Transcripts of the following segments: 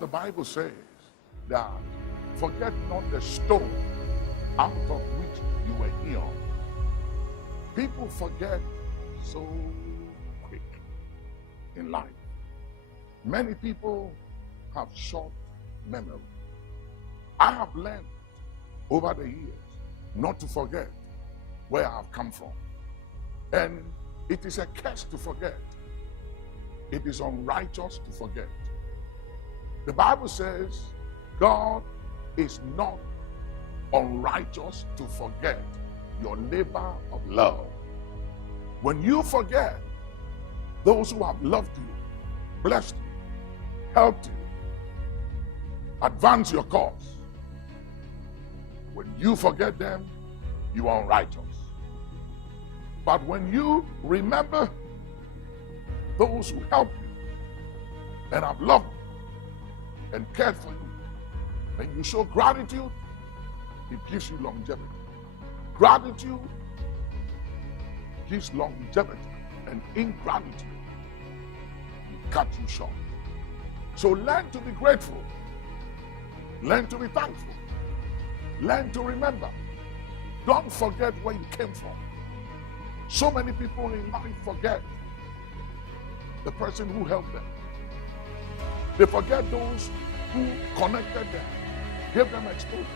The Bible says that forget not the stone out of which you were healed. People forget so quick in life. Many people have short memory. I have learned over the years not to forget where I have come from. And it is a curse to forget. It is unrighteous to forget. The Bible says God is not unrighteous to forget your labor of love. When you forget those who have loved you, blessed you, helped you, advance your cause, when you forget them, you are unrighteous. But when you remember those who helped you and have loved you and cared for you, and you show gratitude, it gives you longevity. Gratitude gives longevity, and ingratitude will cut you short. So learn to be grateful. Learn to be thankful. Learn to remember. Don't forget where you came from. So many people in life forget the person who helped them. They forget those who connected them, gave them exposure,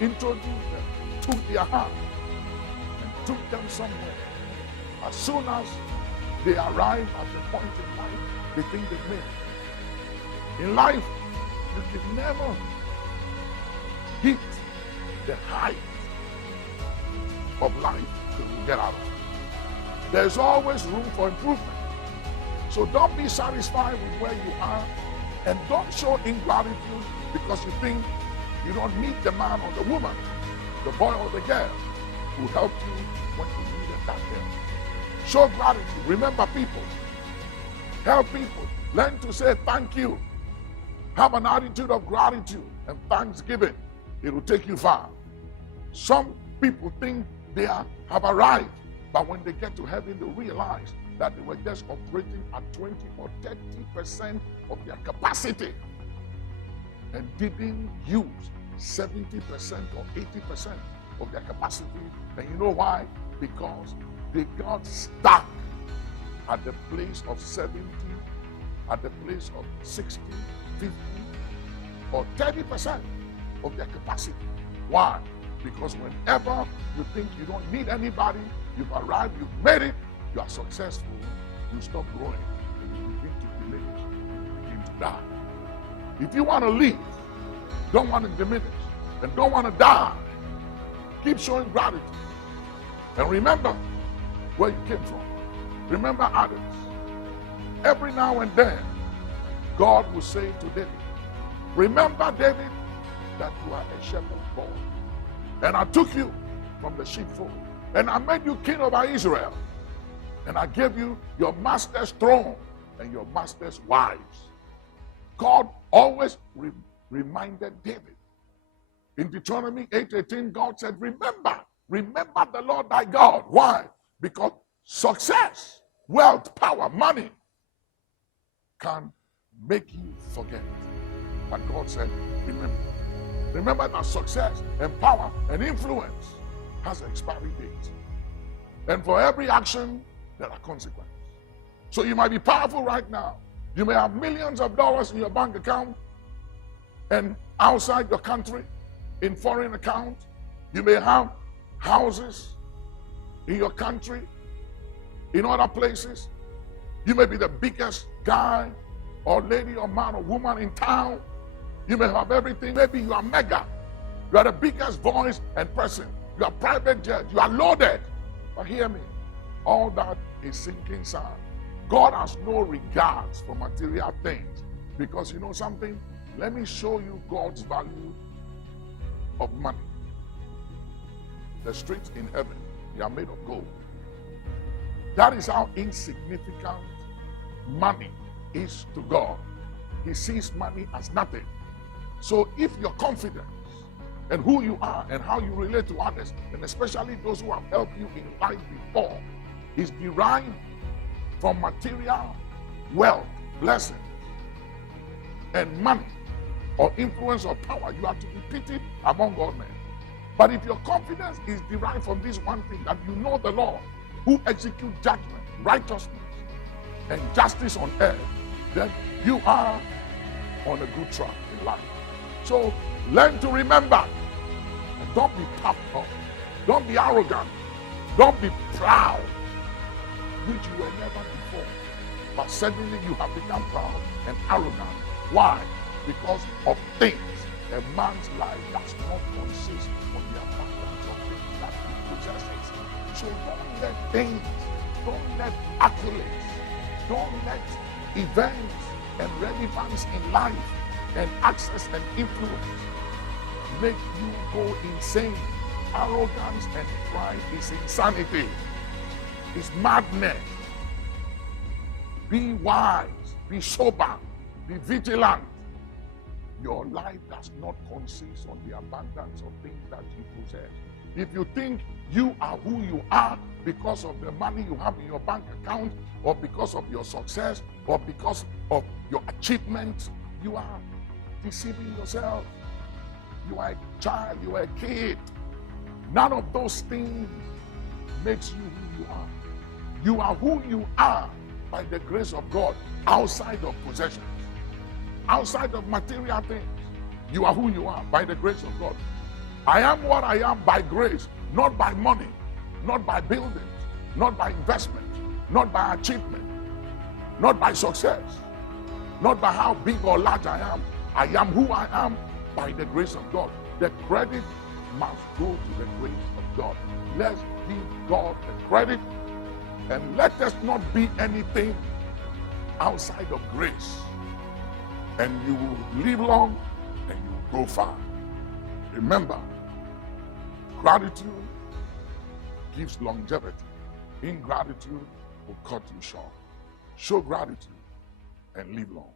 introduced them, took their hand, and took them somewhere. As soon as they arrive at the point in life, they think they've made it. In life, you can never hit the height of life till you get out of it. There's always room for improvement. So don't be satisfied with where you are, and don't show ingratitude because you think you don't need the man or the woman, the boy or the girl who helped you when you needed that help. Show gratitude. Remember people. Help people. Learn to say thank you. Have an attitude of gratitude and thanksgiving. It will take you far. Some people think they have arrived, but when they get to heaven, they realize that they were just operating at 20 or 30% of their capacity and didn't use 70% or 80% of their capacity. And you know why? Because they got stuck at the place of 70, at the place of 60, 50, or 30% of their capacity. Why? Because whenever you think you don't need anybody, you've arrived, you've made it, you are successful, you stop growing, and you begin to diminish, you begin to die. If you want to live, don't want to diminish, and don't want to die, keep showing gratitude. And remember where you came from. Remember others. Every now and then, God will say to David, remember, David, that you are a shepherd boy. And I took you from the sheepfold, and I made you king over Israel. And I gave you your master's throne and your master's wives. God always reminded David. In Deuteronomy 8:18, God said, remember the Lord thy God. Why? Because success, wealth, power, money can make you forget. But God said, remember. Remember that success and power and influence has an expiry date. And for every action, there are consequences. So you might be powerful right now. You may have millions of dollars in your bank account and outside your country, in foreign account. You may have houses in your country, in other places. You may be the biggest guy or lady or man or woman in town. You may have everything. Maybe you are mega. You are the biggest voice and person. You are private jet. You are loaded. But hear me. All that is sinking sand. God has no regards for material things. Because you know something? Let me show you God's value of money. The streets in heaven, they are made of gold. That is how insignificant money is to God. He sees money as nothing. So if your confidence and who you are and how you relate to others, and especially those who have helped you in life before, is derived from material wealth, blessings, and money, or influence or power, you are to be pitied among all men. But if your confidence is derived from this one thing, that you know the Lord, who executes judgment, righteousness, and justice on earth, then you are on a good track in life. So learn to remember, and don't be puffed up, don't be arrogant, don't be proud, which you were never before. But suddenly you have become proud and arrogant. Why? Because of things. A man's life does not consist on the abundance of things that he possesses. So don't let things, don't let accolades, don't let events and relevance in life and access and influence make you go insane. Arrogance and pride is insanity. It's madness. Be wise, be sober, be vigilant. Your life does not consist on the abundance of things that you possess. If you think you are who you are because of the money you have in your bank account, or because of your success, or because of your achievements, you are deceiving yourself. You are a child, you are a kid. None of those things makes you who you are. You are who you are by the grace of God, outside of possessions, outside of material things. You are who you are by the grace of God. I am what I am by grace, not by money, not by buildings, not by investment, not by achievement, not by success, not by how big or large I am. I am who I am by the grace of God. The credit must go to the grace of God. Let's give God the credit, and let us not be anything outside of grace. And you will live long and you will go far. Remember, gratitude gives longevity. Ingratitude will cut you short. Show gratitude and live long.